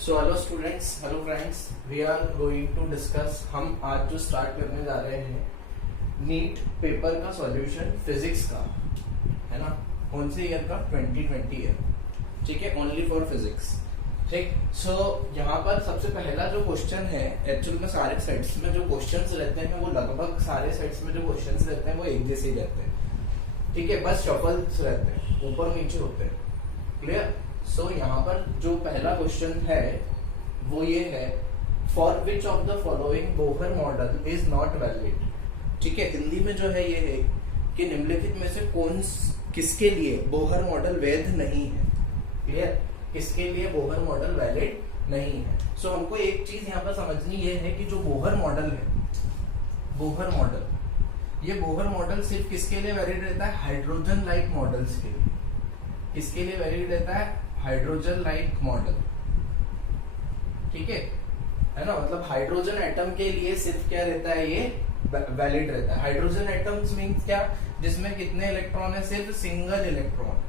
So hello students, hello friends, we are going to discuss. हम आज जो start करने जा रहे हैं नीट पेपर का सॉल्यूशन फिजिक्स का, है ना। कौन से ईयर का? 2020 ईयर, ठीक है, ओनली फॉर फिजिक्स। ठीक, सो यहाँ पर सबसे पहला जो क्वेश्चन है, एक्चुअल में सारे सेट्स में जो क्वेश्चंस रहते हैं वो लगभग सारे सेट्स में जो क्वेश्चंस रहते हैं वो एक जैसे ही रहते हैं, ठीक है, बस शफल्स रहते हैं, ऊपर नीचे होते हैं। क्लियर? सो यहाँ पर जो पहला क्वेश्चन है वो ये है, for which of the following Bohr model is not valid. ठीक है, हिंदी में जो है ये है कि निम्नलिखित में से किसके लिए बोहर मॉडल वैध नहीं है। क्लियर? किसके लिए बोहर मॉडल वैलिड नहीं है। सो हमको एक चीज यहाँ पर समझनी ये है कि जो बोहर मॉडल है, बोहर मॉडल, ये बोहर मॉडल सिर्फ किसके लिए वैलिड रहता है? हाइड्रोजन लाइक मॉडल्स के लिए। किसके लिए वैलिड रहता है? हाइड्रोजन लाइक मॉडल, ठीक है ना। मतलब हाइड्रोजन एटम के लिए सिर्फ क्या रहता है, ये वैलिड रहता है। हाइड्रोजन एटम्स मींस क्या? जिसमें कितने इलेक्ट्रॉन है? सिर्फ सिंगल इलेक्ट्रॉन।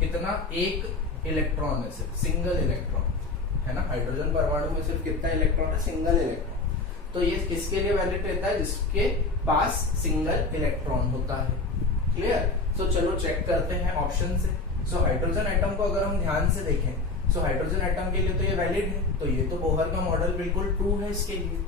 कितना? एक इलेक्ट्रॉन है, सिर्फ सिंगल इलेक्ट्रॉन, है ना। हाइड्रोजन परमाणु में सिर्फ कितना इलेक्ट्रॉन है? Single electron. तो ये किसके लिए वैलिड रहता है? जिसके पास सिंगल इलेक्ट्रॉन होता है। क्लियर? तो चलो चेक करते हैं ऑप्शन से। सो हाइड्रोजन एटम को अगर हम ध्यान से देखें, सो हाइड्रोजन एटम के लिए तो ये वैलिड है, तो ये तो बोहर का मॉडल बिल्कुल ट्रू है इसके लिए।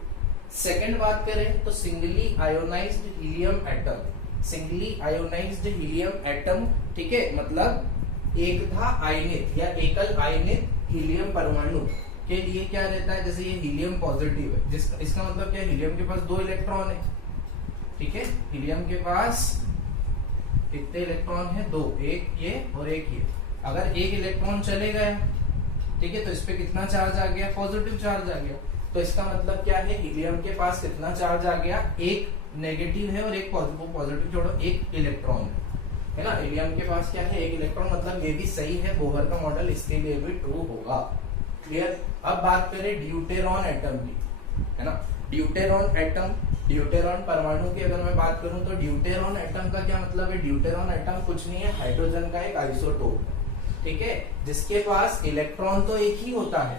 सेकंड बात करें तो singly ionised helium atom, singly ionised helium atom, ठीक है, मतलब एक था आयनित या एकल आयनित हीलियम परमाणु के लिए क्या रहता है? जैसे ये हीलियम पॉजिटिव है, जिसका इसका मतलब क्या है? हीलियम के पास दो इलेक्ट्रॉन है, ठीक है, हीलियम के पास कितने इलेक्ट्रॉन है? दो, एक ये और एक ये। अगर एक इलेक्ट्रॉन चले गया, ठीक है, तो इस पे कितना चार्ज आ गया? पॉजिटिव चार्ज आ गया। तो इसका मतलब क्या है? हीलियम के पास कितना चार्ज आ गया? एक नेगेटिव है और एक पॉजिटिव छोड़ो, एक इलेक्ट्रॉन है ना। हीलियम के पास क्या है? एक इलेक्ट्रॉन। मतलब ये भी सही है, बोहर का मॉडल इसके लिए भी ट्रू होगा। क्लियर? अब बात करें ड्यूटेरॉन एटम की, है ना। ड्यूटेरॉन एटम, ड्यूटेरॉन परमाणु की अगर मैं बात करूं तो ड्यूटेरॉन एटम का क्या मतलब है? ड्यूटेरॉन एटम कुछ नहीं है, हाइड्रोजन का एक आइसोटोप, ठीक है, जिसके पास इलेक्ट्रॉन तो एक ही होता है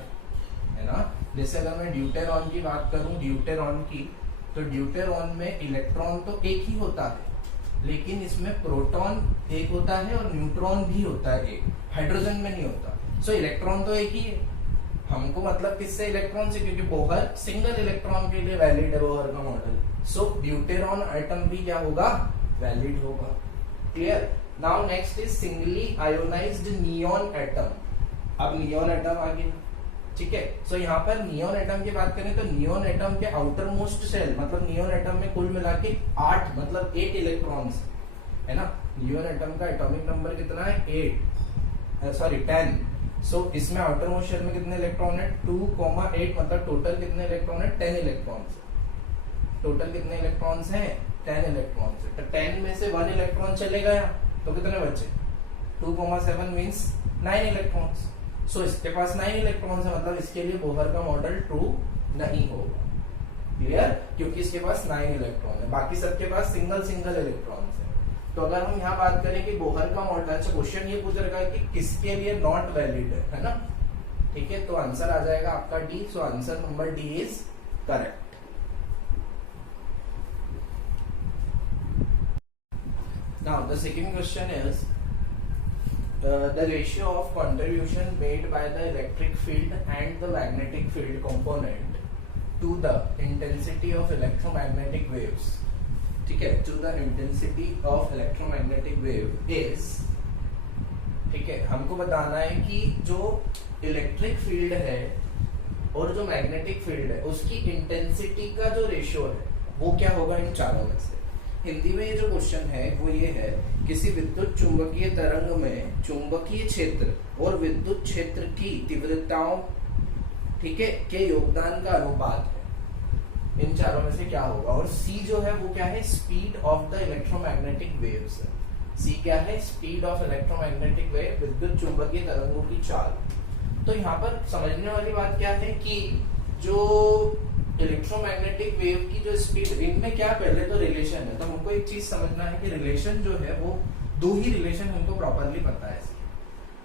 ना। जैसे अगर मैं ड्यूटेरॉन की बात करूं, ड्यूटेरॉन की, तो ड्यूटेरॉन में इलेक्ट्रॉन तो एक ही होता है, लेकिन इसमें प्रोटॉन एक होता है और न्यूट्रॉन भी होता है एक, हाइड्रोजन में नहीं होता। सो इलेक्ट्रॉन तो एक ही है। हमको मतलब किससे? इलेक्ट्रॉन से, क्योंकि बोहर सिंगल इलेक्ट्रॉन के लिए वैलिड है बोहर का मॉडल। सो ड्यूटेरॉन एटम भी क्या होगा? वैलिड होगा। Clear? Now next is singly ionised neon atom. अब नियॉन एटम आ गया, ठीक है। सो यहाँ पर नियॉन एटम की बात करें तो नियॉन एटम के आउटर मोस्ट शेल, मतलब नियॉन एटम में कुल मिला के 8, मतलब 8 इलेक्ट्रॉन्स है ना। नियॉन एटम का एटॉमिक नंबर कितना है? 10। सो इसमें आउटर मोस्ट शेल में कितने इलेक्ट्रॉन है? 2,8, मतलब टोटल कितने इलेक्ट्रॉन है? 10 इलेक्ट्रॉन। टोटल कितने इलेक्ट्रॉन्स हैं? 10 इलेक्ट्रॉन्स है। तो 10 में से 1 इलेक्ट्रॉन चले गया तो कितने बचे? 2,7 मींस 9 इलेक्ट्रॉन्स। सो इसके पास 9 इलेक्ट्रॉन्स है, मतलब इसके लिए बोहर का मॉडल ट्रू नहीं होगा। क्लियर? क्योंकि इसके पास 9 इलेक्ट्रॉन है, बाकी सबके पास सिंगल इलेक्ट्रॉन्स है। तो अगर हम यहाँ बात करें कि बोहर का मॉडल, अच्छा क्वेश्चन ये पूछ रखा है कि किसके लिए नॉट वैलिड है ना, ठीक है, तो आंसर आ जाएगा आपका D. So answer number D is correct. Now the second question is the ratio of contribution made by the electric field and the magnetic field component to the intensity of electromagnetic waves. ठीक है, to the intensity of electromagnetic wave is, ठीक है, हमको बताना है कि जो electric field है और जो मैग्नेटिक फील्ड है उसकी इंटेंसिटी का जो रेशियो है वो क्या होगा इन चारों में से। हिंदी में ये जो क्वेश्चन है वो ये है, किसी विद्युत चुंबकीय तरंग में चुंबकीय क्षेत्र और विद्युत क्षेत्र की तीव्रताओं, ठीक है, के योगदान का अनुपात है, इन चारों में से क्या होगा। और सी जो है वो क्या है? Speed of the electromagnetic waves. C क्या है? स्पीड ऑफ इलेक्ट्रोमैग्नेटिक वेव, विद्युत चुंबकीय तरंगों की चाल। तो यहाँ पर समझने वाली बात क्या है कि जो इलेक्ट्रोमैग्नेटिक वेव की जो स्पीड, इनमें क्या पहले तो रिलेशन है। तो हमको एक चीज समझना है कि रिलेशन जो है वो दो ही रिलेशन हमको प्रॉपरली पता है,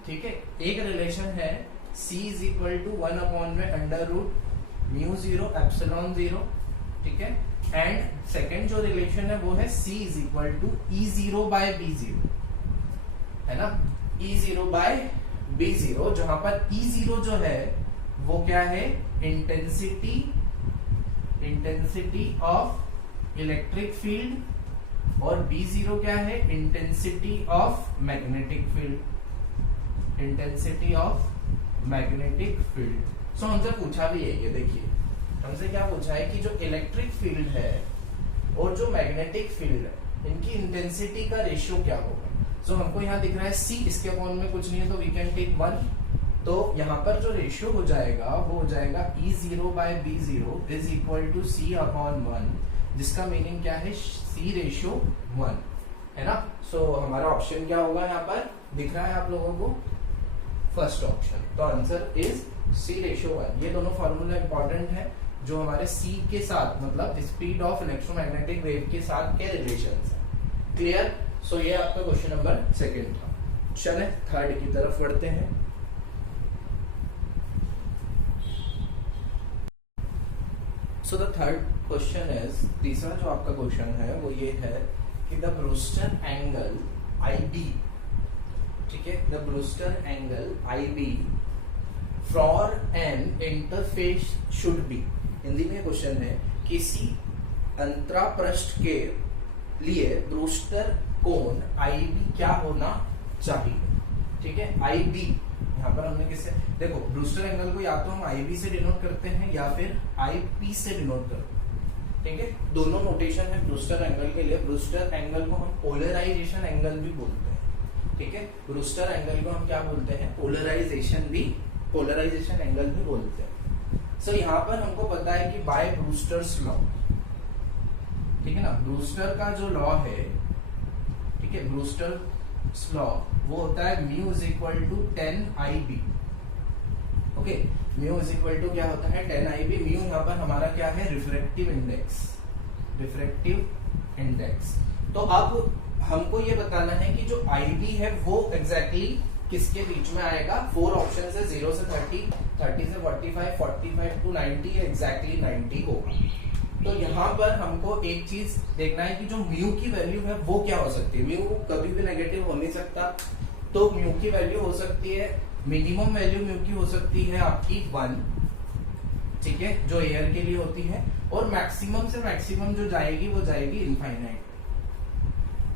ठीक है। एक रिलेशन है C is equal to 1 upon में अंडर रूट म्यू 0 एप्सिलॉन 0, ठीक है। एंड सेकेंड जो रिलेशन है वो है C is equal to E0 by B0, है ना, E0 बाय B0, जहां पर E0 जो है वो क्या है, इंटेंसिटी ऑफ इलेक्ट्रिक फील्ड, और B0 क्या है, intensity of magnetic field, intensity of magnetic field. So हमसे पूछा भी है, ये देखिए हमसे क्या पूछा है कि जो इलेक्ट्रिक फील्ड है और जो मैग्नेटिक फील्ड है इनकी इंटेंसिटी का रेशियो क्या होगा। सो हमको यहाँ दिख रहा है C, इसके अपॉन में कुछ नहीं है तो वी कैन टेक 1, तो यहाँ पर जो रेशियो हो जाएगा वो हो जाएगा E0 by B0 is equal to C upon 1, जिसका मीनिंग क्या है, C रेशियो 1, है ना। सो हमारा ऑप्शन क्या होगा, यहाँ पर दिख रहा है आप लोगों को, फर्स्ट ऑप्शन। तो आंसर इज C रेशियो 1। ये दोनों फॉर्मूला इंपॉर्टेंट है जो हमारे C के साथ, मतलब स्पीड ऑफ इलेक्ट्रोमैग्नेटिक वेव के साथ के रिलेशन है। क्लियर। सो ये आपका क्वेश्चन नंबर सेकंड था। चले थर्ड की तरफ बढ़ते हैं। So the third question is, तीसरा जो आपका क्वेश्चन है वो ये है कि द ब्रूस्टर एंगल IB, ठीक है, the Brewster angle IB for an interface should be. Hindi में क्वेश्चन है, किसी अंतरापृष्ठ के लिए ब्रूस्टर कोण IB क्या होना चाहिए, ठीक है। IB यहाँ पर हमने किससे, देखो ब्रूस्टर एंगल को या तो हम IB से डिनोट करते हैं या फिर IP से डिनोट करते हैं, ठीक है। दोनों नोटेशन है ब्रूस्टर एंगल के लिए। ब्रूस्टर एंगल को हम पोलराइजेशन एंगल भी बोलते हैं, ठीक है। ब्रूस्टर एंगल को हम क्या बोलते हैं, पोलराइजेशन एंगल भी बोलते हैं। सो यहाँ पर हमको पता है कि बाय ब्रूस्टर्स लॉ, ठीक है ना, ब्रूस्टर का जो लॉ है, ठीक है, ब्रूस्टर लॉ वो होता है mu is equal to 10IB, okay. Mu is equal to क्या होता है, 10IB। म्यू यहाँ पर हमारा क्या है, रिफ्रैक्टिव इंडेक्स। तो अब हमको ये बताना है कि जो IB है वो एग्जैक्टली किसके बीच में आएगा। 4 ऑप्शन है, 0 से 30, 30 से 45, 45 टू 90, एग्जैक्टली 90 होगा। तो यहाँ पर हमको एक चीज देखना है कि जो म्यू की वैल्यू है वो क्या हो सकती है। म्यू कभी भी नेगेटिव हो नहीं सकता, तो म्यू की वैल्यू हो सकती है, मिनिमम वैल्यू म्यू की हो सकती है आपकी 1, ठीक है, जो एयर के लिए होती है, और मैक्सिमम से मैक्सिमम जो जाएगी वो जाएगी इनफाइनाइट।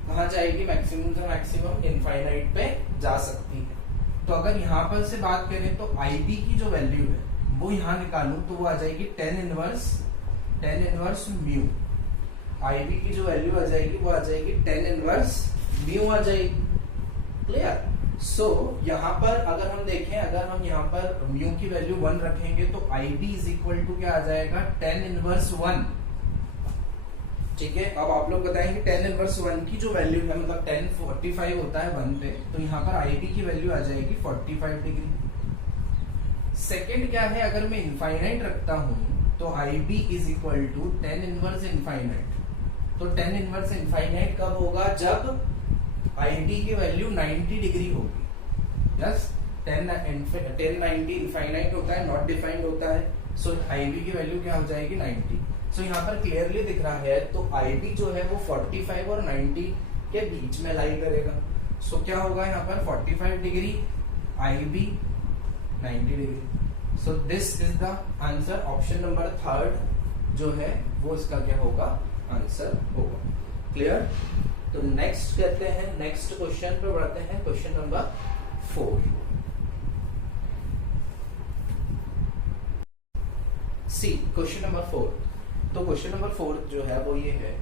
कहाँ जाएगी, मैक्सिमम से मैक्सिमम इनफाइनाइट पे जा सकती है। तो अगर यहाँ पर से बात करें तो IB की जो वैल्यू है वो यहाँ निकालूं तो वो आ जाएगी 10 इनवर्स म्यू। IB की जो वैल्यू आ जाएगी वो आ जाएगी 10 इनवर्स म्यू आ जाएगी। क्लियर। सो यहाँ पर अगर हम देखें, अगर हम यहाँ पर म्यू की वैल्यू 1 रखेंगे तो IB इज इक्वल टू क्या आ जाएगा, 10 इनवर्स 1, ठीक है। अब आप लोग बताएंगे 10 इनवर्स 1 की जो वैल्यू है, मतलब 1045 होता है 1 पे, तो यहाँ पर IB की वैल्यू आ जाएगी 45 डिग्री। सेकेंड क्या है, अगर मैं इनफाइनाइट रखता हूं तो IB is equal to 10 inverse infinite. तो 10 इनवर्स इनफाइनाइट कब होगा, जब IB की वैल्यू 90 डिग्री होगी। यस, 1090 इनफाइनाइट होता है, नॉट डिफाइंड होता है। सो IB की वैल्यू क्या हो जाएगी, 90। सो यहाँ पर क्लियरली दिख रहा है, तो IB जो है वो 45 और 90 के बीच में लाई करेगा। सो क्या होगा यहाँ पर 45 degree, IB 90 degree. So this is the answer. Option number 3 जो है वो इसका क्या होगा, आंसर होगा। क्लियर। तो नेक्स्ट करते हैं, नेक्स्ट क्वेश्चन पे बढ़ते हैं, क्वेश्चन नंबर 4। सी क्वेश्चन नंबर 4। तो क्वेश्चन नंबर 4 जो है वो ये है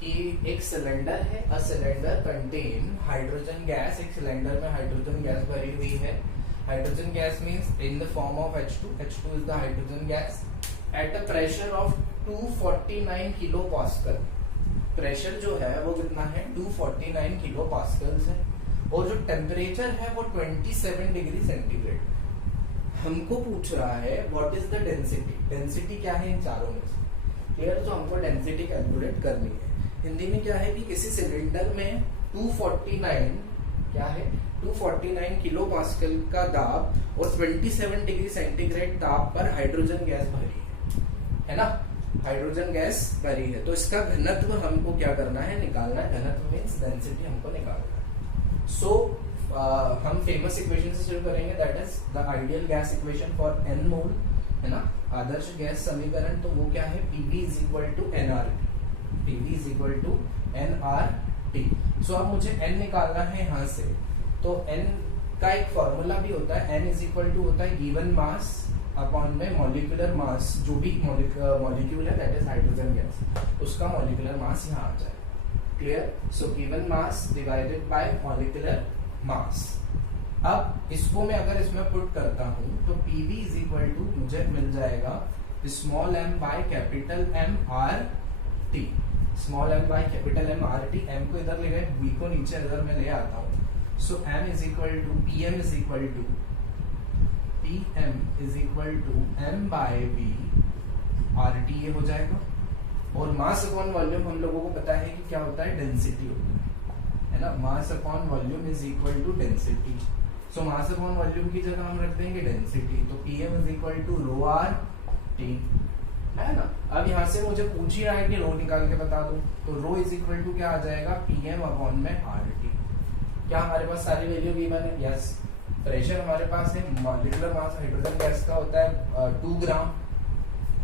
कि एक सिलेंडर है, a cylinder contain hydrogen gas. एक सिलेंडर में हाइड्रोजन गैस भरी हुई है। Hydrogen gas means in the form of H2 is the hydrogen gas at a pressure of 249 kilo pascal. Pressure जो है वो कितना है, 249 किलो पास्कल्स है, और जो टेम्परेचर है वो 27 डिग्री सेंटीग्रेड। हमको पूछ रहा है what is the density. Density क्या है इन चारों में से। क्लियर। तो हमको डेंसिटी कैलकुलेट करनी है। हिंदी में क्या है कि किसी सिलेंडर में 249 क्या है 249 किलो पास्कल का दाब और 27 डिग्री सेंटीग्रेड ताप पर हाइड्रोजन गैस भरी है ना, हाइड्रोजन गैस भरी है। तो इसका घनत्व हमको क्या करना है, निकालना है। घनत्व मींस डेंसिटी हमको निकालना है। सो हम फेमस इक्वेशन से शुरू करेंगे, that is the ideal gas equation for n मोल, है ना, आदर्श गैस समीकरण। तो वो क्या है, PV is equal to nRT, PV is equal to nRT। So अब मुझे n निकालना है यहाँ से, तो n का एक फॉर्मूला भी होता है, n इज इक्वल टू होता है गिवन मास अपॉन में मॉलिक्यूलर मास, जो भी मॉलिक्यूल है दैट इज हाइड्रोजन गैस, उसका मॉलिक्यूलर मास यहाँ आ जाए। Clear? So given mass divided by molecular mass. अब इसको मैं अगर इसमें पुट करता हूं तो PV इज इक्वल टू मुझे मिल जाएगा small m by capital M R T, small m by capital M R T। m को इधर ले गए, v को नीचे इधर मैं ले आता हूं। So m is equal to PM is equal to m by v RT, ये हो जाएगा। और मास अपॉन वॉल्यूम हम लोगों को पता है कि क्या होता है, डेंसिटी होता है ना, mass upon volume is equal to density. So mass upon volume की जगह हम रख देंगे डेंसिटी, तो PM is equal to rho R T, है ना। अब यहाँ से मुझे पूछ ही रहा है कि रो निकाल के बता दो, तो रो इज इक्वल टू क्या आ जाएगा, PM अपॉन में आर टी। क्या हमारे पास सारी वैल्यू गिवन है? यस। प्रेशर हमारे पास है, मॉलिक्यूलर मास हाइड्रोजन गैस का होता है 2 ग्राम,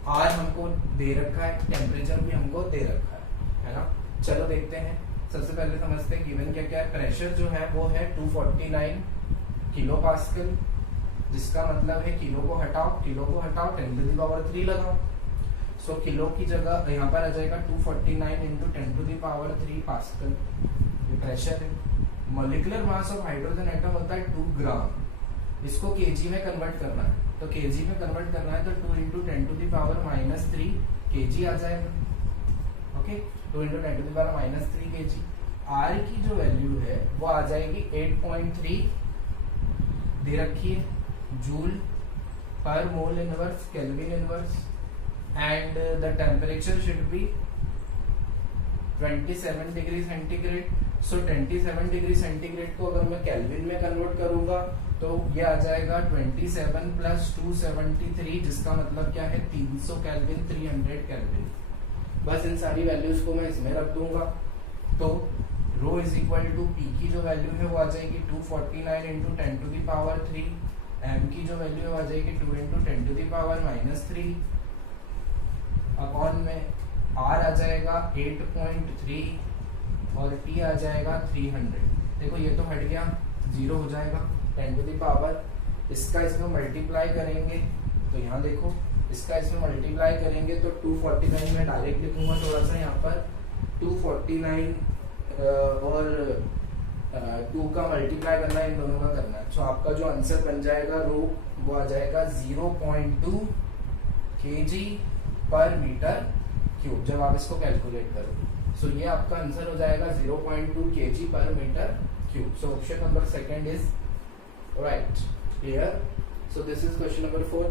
आर हमको दे रखा है, टेम्परेचर भी हमको दे रखा है ना। चलो देखते हैं, सबसे पहले समझते हैं गिवन क्या क्या है। प्रेशर जो है वो है 249 किलो पास्कल, जिसका मतलब है किलो को हटाओ 10 टू द पावर 3 लगाओ। सो किलो की जगह यहाँ पर आ जाएगा 249 into 10 to the power 3 pascal, ये प्रेशर है। Molecular mass of hydrogen atom होता है 2 ग्राम, इसको केजी में कन्वर्ट करना है, तो केजी में कन्वर्ट करना है तो 2 into 10 to the power -3 kg आ जाएगा। Okay, 2 into 10 to the power -3 kg. R की जो वैल्यू है वो आ जाएगी 8.3 दे रखी है, जूल पर mole inverse, kelvin inverse, and the temperature should be 27 degree centigrade. So 27 degree centigrade को अगर मैं केल्विन में कन्वर्ट करूंगा तो ये आ जाएगा 27 प्लस 273, जिसका मतलब क्या है 300 केल्विन, 300 केल्विन। बस इन सारी वैल्यूज को मैं इसमें रख दूंगा, तो rho is equal to P की जो वैल्यू है वो आ जाएगी 249 into 10 to the power 3, M की जो वैल्यू है वो आ जाएगी 2 into 10 to the power -3 upon में आर आ जाएगा 8.3 और टी आ जाएगा 300। देखो ये तो हट गया, 0 हो जाएगा, 10 टू द पावर, इसका इसमें मल्टीप्लाई करेंगे तो यहाँ देखो इसका इसमें मल्टीप्लाई करेंगे तो 249 में डायरेक्ट लिखूंगा, थोड़ा सा यहाँ पर 249 और 2 का मल्टीप्लाई करना है, इन दोनों का करना है। सो आपका जो आंसर बन जाएगा रो वो आ जाएगा 0.2 kg पर मीटर क्यूब, जब आप इसको कैलकुलेट करोगे। सो ये आपका आंसर हो जाएगा 0.2 kg पर metre cube. So option number 2 is right. Clear? So this is question number 4।